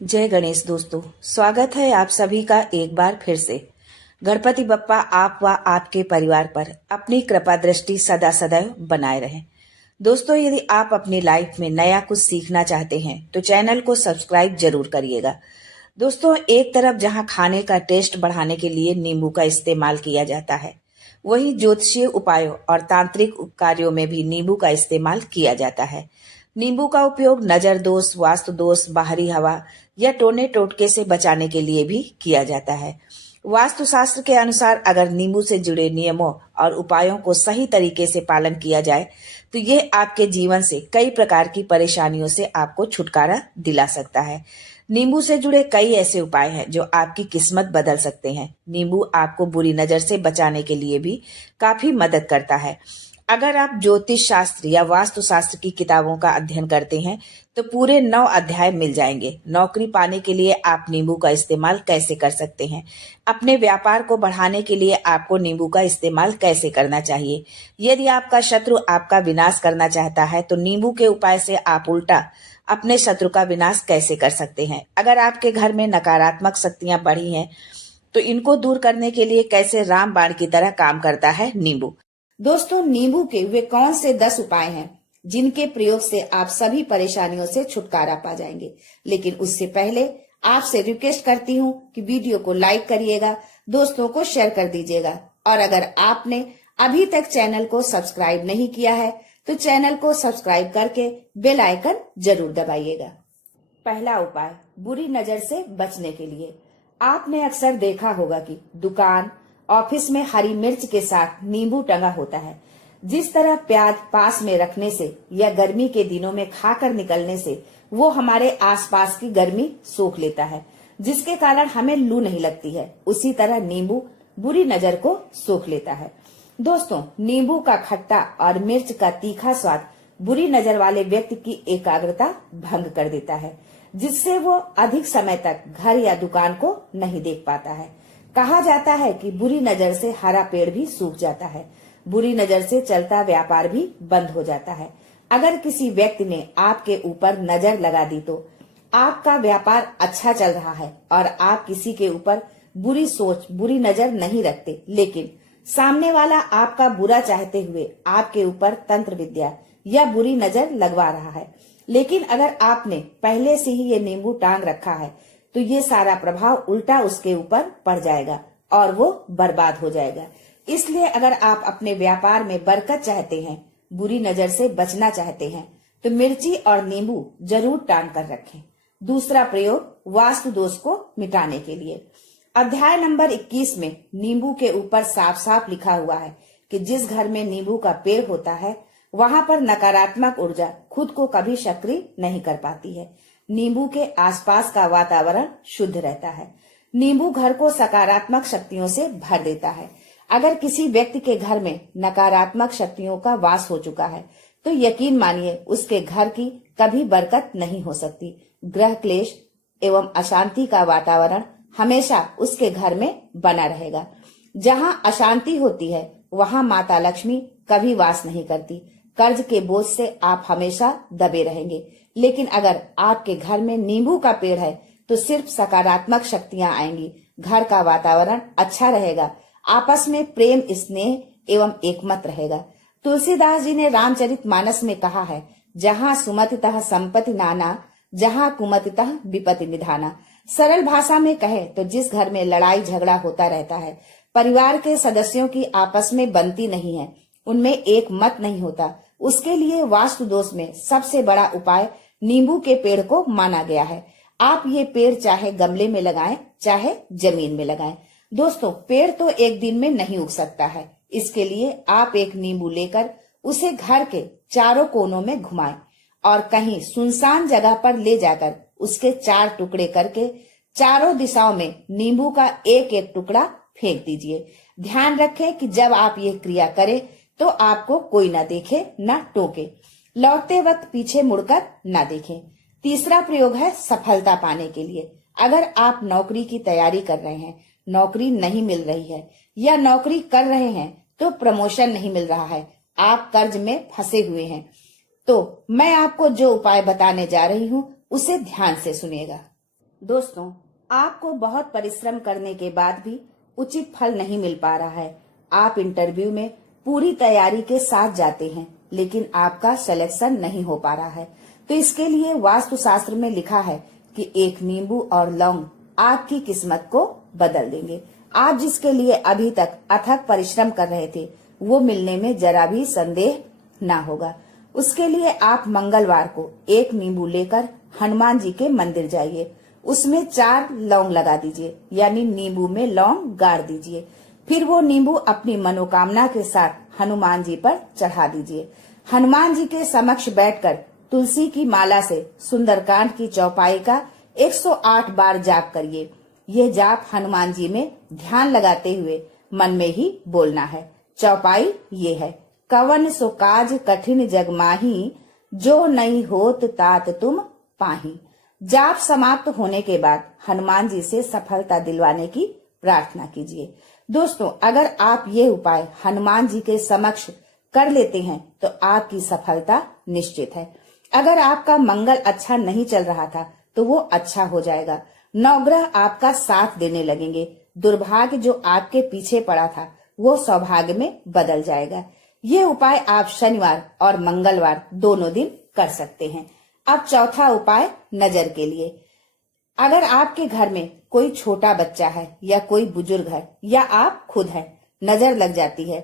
जय गणेश दोस्तों, स्वागत है आप सभी का एक बार फिर से। गणपति बप्पा आप व आपके परिवार पर अपनी कृपा दृष्टि सदा सदैव बनाए रहें। दोस्तों, यदि आप अपनी लाइफ में नया कुछ सीखना चाहते हैं तो चैनल को सब्सक्राइब जरूर करिएगा। दोस्तों, एक तरफ जहां खाने का टेस्ट बढ़ाने के लिए नींबू का इस्तेमाल किया जाता है, वहीं ज्योतिषीय उपायों और तांत्रिक कार्यों में भी नींबू का इस्तेमाल किया जाता है। नींबू का उपयोग नजर दोष, वास्तु दोष, बाहरी हवा या टोने टोटके से बचाने के लिए भी किया जाता है। वास्तुशास्त्र के अनुसार अगर नींबू से जुड़े नियमों और उपायों को सही तरीके से पालन किया जाए तो ये आपके जीवन से कई प्रकार की परेशानियों से आपको छुटकारा दिला सकता है। नींबू से जुड़े कई ऐसे उपाय हैं जो आपकी किस्मत बदल सकते हैं। नींबू आपको बुरी नजर से बचाने के लिए भी काफी मदद करता है। अगर आप ज्योतिष शास्त्र या वास्तु शास्त्र की किताबों का अध्ययन करते हैं तो पूरे 9 अध्याय मिल जाएंगे। नौकरी पाने के लिए आप नींबू का इस्तेमाल कैसे कर सकते हैं, अपने व्यापार को बढ़ाने के लिए आपको नींबू का इस्तेमाल कैसे करना चाहिए, यदि आपका शत्रु आपका विनाश करना चाहता है तो नींबू के उपाय से आप उल्टा अपने शत्रु का विनाश कैसे कर सकते हैं, अगर आपके घर में नकारात्मक शक्तियां बढ़ी हैं तो इनको दूर करने के लिए कैसे रामबाण की तरह काम करता है नींबू। दोस्तों, नींबू के वे कौन से 10 उपाय हैं जिनके प्रयोग से आप सभी परेशानियों से छुटकारा पा जाएंगे। लेकिन उससे पहले आपसे रिक्वेस्ट करती हूँ कि वीडियो को लाइक करिएगा, दोस्तों को शेयर कर दीजिएगा और अगर आपने अभी तक चैनल को सब्सक्राइब नहीं किया है तो चैनल को सब्सक्राइब करके बेल आइकन जरूर दबाइएगा। पहला उपाय, बुरी नजर से बचने के लिए। आपने अक्सर देखा होगा कि दुकान, ऑफिस में हरी मिर्च के साथ नींबू टंगा होता है। जिस तरह प्याज पास में रखने से या गर्मी के दिनों में खाकर निकलने से वो हमारे आसपास की गर्मी सोख लेता है, जिसके कारण हमें लू नहीं लगती है, उसी तरह नींबू बुरी नजर को सोख लेता है। दोस्तों, नींबू का खट्टा और मिर्च का तीखा स्वाद बुरी नजर वाले व्यक्ति की एकाग्रता भंग कर देता है, जिससे वो अधिक समय तक घर या दुकान को नहीं देख पाता है। कहा जाता है कि बुरी नजर से हरा पेड़ भी सूख जाता है, बुरी नजर से चलता व्यापार भी बंद हो जाता है। अगर किसी व्यक्ति ने आपके ऊपर नजर लगा दी तो आपका व्यापार अच्छा चल रहा है और आप किसी के ऊपर बुरी सोच, बुरी नजर नहीं रखते, लेकिन सामने वाला आपका बुरा चाहते हुए आपके ऊपर तंत्र विद्या या बुरी नजर लगवा रहा है। लेकिन अगर आपने पहले से ही ये नींबू टांग रखा है तो ये सारा प्रभाव उल्टा उसके ऊपर पड़ जाएगा और वो बर्बाद हो जाएगा। इसलिए अगर आप अपने व्यापार में बरकत चाहते हैं, बुरी नजर से बचना चाहते हैं तो मिर्ची और नींबू जरूर टांग कर रखें। दूसरा प्रयोग, वास्तु दोष को मिटाने के लिए। अध्याय नंबर 21 में नींबू के ऊपर साफ साफ लिखा हुआ है कि जिस घर में नींबू का पेड़ होता है वहां पर नकारात्मक ऊर्जा खुद को कभी सक्रिय नहीं कर पाती है। नींबू के आसपास का वातावरण शुद्ध रहता है। नींबू घर को सकारात्मक शक्तियों से भर देता है। अगर किसी व्यक्ति के घर में नकारात्मक शक्तियों का वास हो चुका है तो यकीन मानिए उसके घर की कभी बरकत नहीं हो सकती। ग्रह क्लेश एवं अशांति का वातावरण हमेशा उसके घर में बना रहेगा। जहां अशांति होती है वहां माता लक्ष्मी कभी वास नहीं करती। कर्ज के बोझ से आप हमेशा दबे रहेंगे। लेकिन अगर आपके घर में नींबू का पेड़ है तो सिर्फ सकारात्मक शक्तियां आएंगी, घर का वातावरण अच्छा रहेगा, आपस में प्रेम, स्नेह एवं एकमत रहेगा। तुलसीदास जी ने रामचरितमानस में कहा है, जहाँ सुमतितः संपत्ति नाना, जहाँ कुमतितः विपत्ति निधाना। सरल भाषा में कहे तो जिस घर में लड़ाई झगड़ा होता रहता है, परिवार के सदस्यों की आपस में बनती नहीं है, उनमें एक मत नहीं होता, उसके लिए वास्तु दोष में सबसे बड़ा उपाय नींबू के पेड़ को माना गया है। आप ये पेड़ चाहे गमले में लगाएं, चाहे जमीन में लगाएं। दोस्तों, पेड़ तो एक दिन में नहीं उग सकता है, इसके लिए आप एक नींबू लेकर उसे घर के चारों कोनों में घुमाएं और कहीं सुनसान जगह पर ले जाकर उसके 4 टुकड़े करके चारों दिशाओं में नींबू का एक एक टुकड़ा फेंक दीजिए। ध्यान रखें कि जब आप ये क्रिया करें तो आपको कोई ना देखे, ना टोके, लौटते वक्त पीछे मुड़कर ना देखें। तीसरा प्रयोग है सफलता पाने के लिए। अगर आप नौकरी की तैयारी कर रहे हैं, नौकरी नहीं मिल रही है या नौकरी कर रहे हैं तो प्रमोशन नहीं मिल रहा है, आप कर्ज में फंसे हुए हैं, तो मैं आपको जो उपाय बताने जा रही हूँ उसे ध्यान से सुनिएगा। दोस्तों, आपको बहुत परिश्रम करने के बाद भी उचित फल नहीं मिल पा रहा है। आप इंटरव्यू में पूरी तैयारी के साथ जाते हैं, लेकिन आपका सिलेक्शन नहीं हो पा रहा है। तो इसके लिए वास्तुशास्त्र में लिखा है कि एक नींबू और लौंग आपकी किस्मत को बदल देंगे। आप जिसके लिए अभी तक अथक परिश्रम कर रहे थे, वो मिलने में जरा भी संदेह ना होगा। उसके लिए आप मंगलवार को एक नींबू लेकर हनुमान जी के मंदिर जाइए। उसमें 4 लौंग लगा दीजिए, यानी नींबू में लौंग गाड़ दीजिए। फिर वो नींबू अपनी मनोकामना के साथ हनुमान जी पर चढ़ा दीजिए। हनुमान जी के समक्ष बैठकर तुलसी की माला से सुंदरकांड की चौपाई का 108 बार जाप करिए। ये जाप हनुमान जी में ध्यान लगाते हुए मन में ही बोलना है। चौपाई ये है, कवन सो काज कठिन जग माही, जो नहीं होत तात तुम पाही। जाप समाप्त होने के बाद हनुमान जी से सफलता दिलवाने की प्रार्थना कीजिए। दोस्तों, अगर आप ये उपाय हनुमान जी के समक्ष कर लेते हैं तो आपकी सफलता निश्चित है। अगर आपका मंगल अच्छा नहीं चल रहा था तो वो अच्छा हो जाएगा। नवग्रह आपका साथ देने लगेंगे। दुर्भाग्य जो आपके पीछे पड़ा था वो सौभाग्य में बदल जाएगा। ये उपाय आप शनिवार और मंगलवार दोनों दिन कर सकते हैं। अब चौथा उपाय नजर के लिए। अगर आपके घर में कोई छोटा बच्चा है या कोई बुजुर्ग है या आप खुद हैं, नजर लग जाती है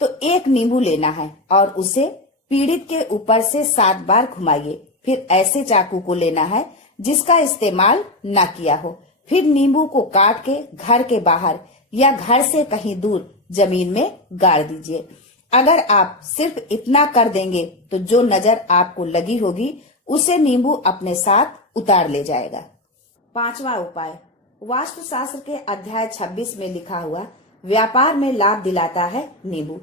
तो एक नींबू लेना है और उसे पीड़ित के ऊपर से 7 बार घुमाइए। फिर ऐसे चाकू को लेना है जिसका इस्तेमाल न किया हो। फिर नींबू को काट के घर के बाहर या घर से कहीं दूर जमीन में गाड़ दीजिए। अगर आप सिर्फ इतना कर देंगे तो जो नजर आपको लगी होगी उसे नींबू अपने साथ उतार ले जाएगा। 5वां उपाय, वास्तुशास्त्र के अध्याय 26 में लिखा हुआ व्यापार में लाभ दिलाता है नींबू।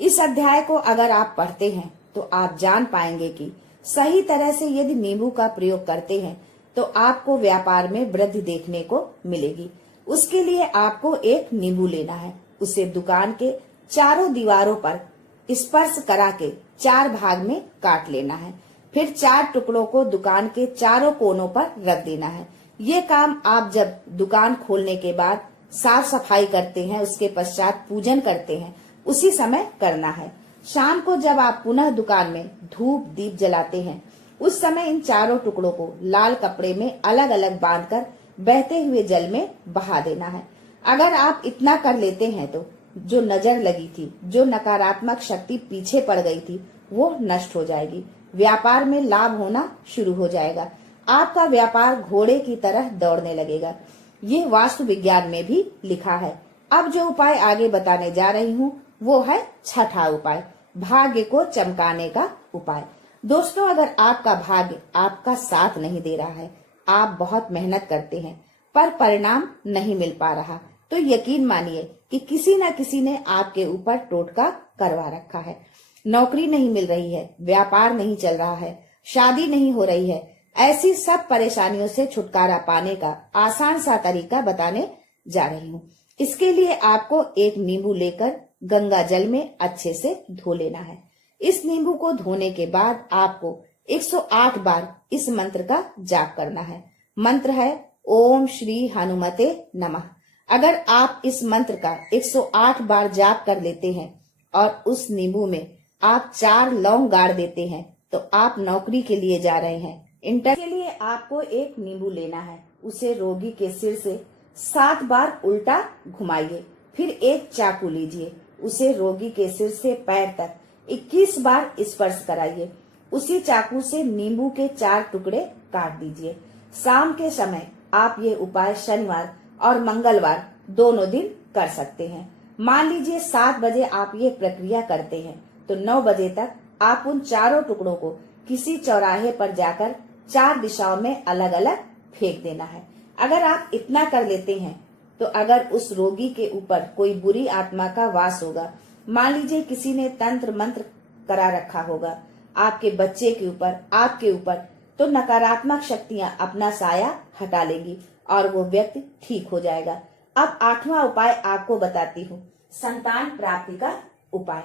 इस अध्याय को अगर आप पढ़ते हैं तो आप जान पाएंगे कि सही तरह से यदि नींबू का प्रयोग करते हैं तो आपको व्यापार में वृद्धि देखने को मिलेगी। उसके लिए आपको एक नींबू लेना है। उसे दुकान के चारों दीवारों पर स्पर्श करा के 4 भाग में काट लेना है। फिर 4 टुकड़ों को दुकान के चारों कोनों पर रख देना है। ये काम आप जब दुकान खोलने के बाद साफ सफाई करते हैं, उसके पश्चात पूजन करते हैं, उसी समय करना है। शाम को जब आप पुनः दुकान में धूप दीप जलाते हैं, उस समय इन चारों टुकड़ों को लाल कपड़े में अलग अलग बांधकर बहते हुए जल में बहा देना है। अगर आप इतना कर लेते हैं तो जो नजर लगी थी, जो नकारात्मक शक्ति पीछे पड़ गई थी, वो नष्ट हो जाएगी। व्यापार में लाभ होना शुरू हो जाएगा। आपका व्यापार घोड़े की तरह दौड़ने लगेगा। ये वास्तु विज्ञान में भी लिखा है। अब जो उपाय आगे बताने जा रही हूँ वो है छठा उपाय, भाग्य को चमकाने का उपाय। दोस्तों, अगर आपका भाग्य आपका साथ नहीं दे रहा है, आप बहुत मेहनत करते हैं पर परिणाम नहीं मिल पा रहा, तो यकीन मानिए कि किसी न किसी ने आपके ऊपर टोटका करवा रखा है। नौकरी नहीं मिल रही है, व्यापार नहीं चल रहा है, शादी नहीं हो रही है। ऐसी सब परेशानियों से छुटकारा पाने का आसान सा तरीका बताने जा रही हूँ। इसके लिए आपको एक नींबू लेकर गंगा जल में अच्छे से धो लेना है। इस नींबू को धोने के बाद आपको 108 बार इस मंत्र का जाप करना है। मंत्र है ओम श्री हनुमते नमः। अगर आप इस मंत्र का 108 बार जाप कर लेते हैं और उस नींबू में आप 4 लौंग गाड़ देते हैं तो आप नौकरी के लिए जा रहे हैं। इंटरव्यू के लिए आपको एक नींबू लेना है। उसे रोगी के सिर से 7 बार उल्टा घुमाइए। फिर एक चाकू लीजिए, उसे रोगी के सिर से पैर तक 21 बार स्पर्श कराइए। उसी चाकू से नींबू के 4 टुकड़े काट दीजिए। शाम के समय आप ये उपाय शनिवार और मंगलवार दोनों दिन कर सकते हैं। मान लीजिए 7 बजे आप ये प्रक्रिया करते हैं तो 9 बजे तक आप उन चारों टुकड़ों को किसी चौराहे पर जाकर 4 दिशाओं में अलग अलग फेंक देना है। अगर आप इतना कर लेते हैं तो अगर उस रोगी के ऊपर कोई बुरी आत्मा का वास होगा, मान लीजिए किसी ने तंत्र मंत्र करा रखा होगा आपके बच्चे के ऊपर, आपके ऊपर, तो नकारात्मक शक्तियां अपना साया हटा लेंगी और वो व्यक्ति ठीक हो जाएगा। अब 8वां उपाय आपको बताती हूँ, संतान प्राप्ति का उपाय।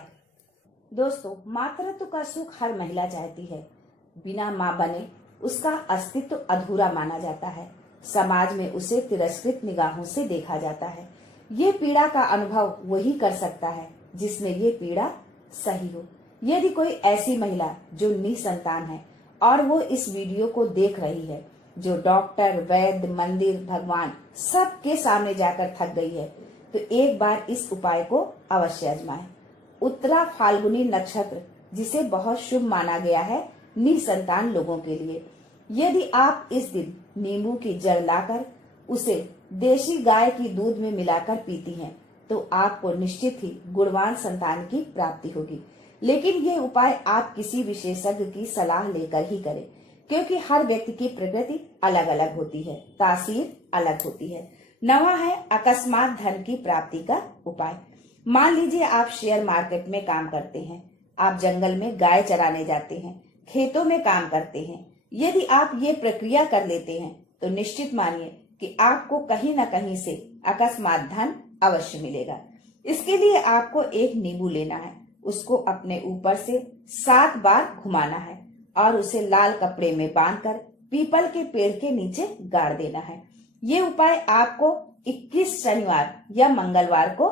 दोस्तों, मातृत्व का सुख हर महिला चाहती है। बिना माँ बने उसका अस्तित्व अधूरा माना जाता है। समाज में उसे तिरस्कृत निगाहों से देखा जाता है। ये पीड़ा का अनुभव वही कर सकता है जिसमें ये पीड़ा सही हो। यदि कोई ऐसी महिला जो निसंतान है और वो इस वीडियो को देख रही है, जो डॉक्टर, वैद्य, मंदिर, भगवान सबके सामने जाकर थक गई है, तो एक बार इस उपाय को अवश्य आजमाएं। उत्तरा फाल्गुनी नक्षत्र, जिसे बहुत शुभ माना गया है निसंतान लोगों के लिए। यदि आप इस दिन नींबू की जड़ लाकर उसे देशी गाय की दूध में मिलाकर पीती हैं, तो आपको निश्चित ही गुणवान संतान की प्राप्ति होगी। लेकिन ये उपाय आप किसी विशेषज्ञ की सलाह लेकर ही करें, क्योंकि हर व्यक्ति की प्रकृति अलग अलग होती है, तासीर अलग होती है। नवा है अकस्मात धन की प्राप्ति का उपाय। मान लीजिए आप शेयर मार्केट में काम करते हैं, आप जंगल में गाय चराने जाते हैं, खेतों में काम करते हैं। यदि आप ये प्रक्रिया कर लेते हैं तो निश्चित मानिए कि आपको कहीं न कहीं से अकस्मात धन अवश्य मिलेगा। इसके लिए आपको एक नींबू लेना है, उसको अपने ऊपर से 7 बार घुमाना है और उसे लाल कपड़े में बांधकर पीपल के पेड़ के नीचे गाड़ देना है। ये उपाय आपको 21 शनिवार या मंगलवार को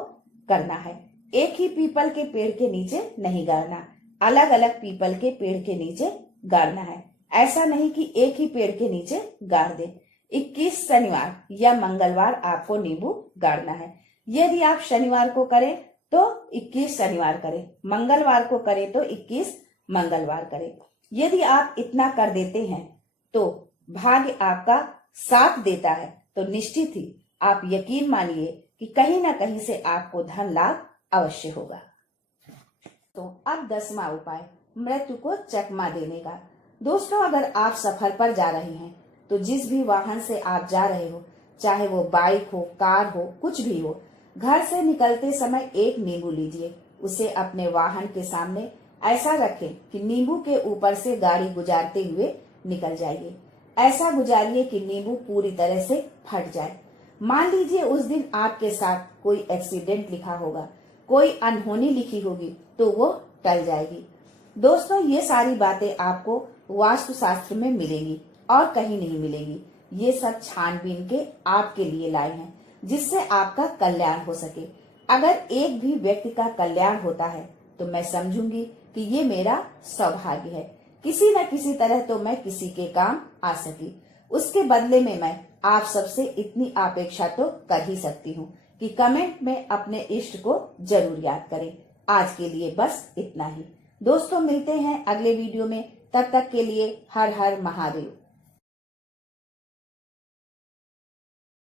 करना है। एक ही पीपल के पेड़ के नीचे नहीं गाड़ना, अलग अलग पीपल के पेड़ के नीचे गाड़ना है। ऐसा नहीं कि एक ही पेड़ के नीचे गाड़ दे। 21 शनिवार या मंगलवार आपको नींबू गाड़ना है। यदि आप शनिवार को करें तो 21 शनिवार करें, मंगलवार को करें तो 21 मंगलवार करें। यदि आप इतना कर देते हैं तो भाग्य आपका साथ देता है, तो निश्चित ही आप यकीन मानिए कि कहीं ना कहीं से आपको धन लाभ अवश्य होगा। तो अब 10वां उपाय, मृत्यु को चकमा देने का। दोस्तों, अगर आप सफर पर जा रहे हैं तो जिस भी वाहन से आप जा रहे हो, चाहे वो बाइक हो, कार हो, कुछ भी हो, घर से निकलते समय एक नींबू लीजिए, उसे अपने वाहन के सामने ऐसा रखें कि नींबू के ऊपर से गाड़ी गुजारते हुए निकल जाइए। ऐसा गुजारिए कि नींबू पूरी तरह से फट जाए। मान लीजिए उस दिन आपके साथ कोई एक्सीडेंट लिखा होगा, कोई अनहोनी लिखी होगी, तो वो टल जाएगी। दोस्तों, ये सारी बातें आपको वास्तु शास्त्र में मिलेंगी और कहीं नहीं मिलेगी। ये सब छानबीन के आपके लिए लाए हैं, जिससे आपका कल्याण हो सके। अगर एक भी व्यक्ति का कल्याण होता है तो मैं समझूंगी कि ये मेरा सौभाग्य है। किसी न किसी तरह तो मैं किसी के काम आ सकी। उसके बदले में मैं आप सबसे इतनी अपेक्षा तो कर ही सकती हूँ कि कमेंट में अपने इष्ट को जरूर याद करें। आज के लिए बस इतना ही। दोस्तों, मिलते हैं अगले वीडियो में। तब तक के लिए हर हर महादेव।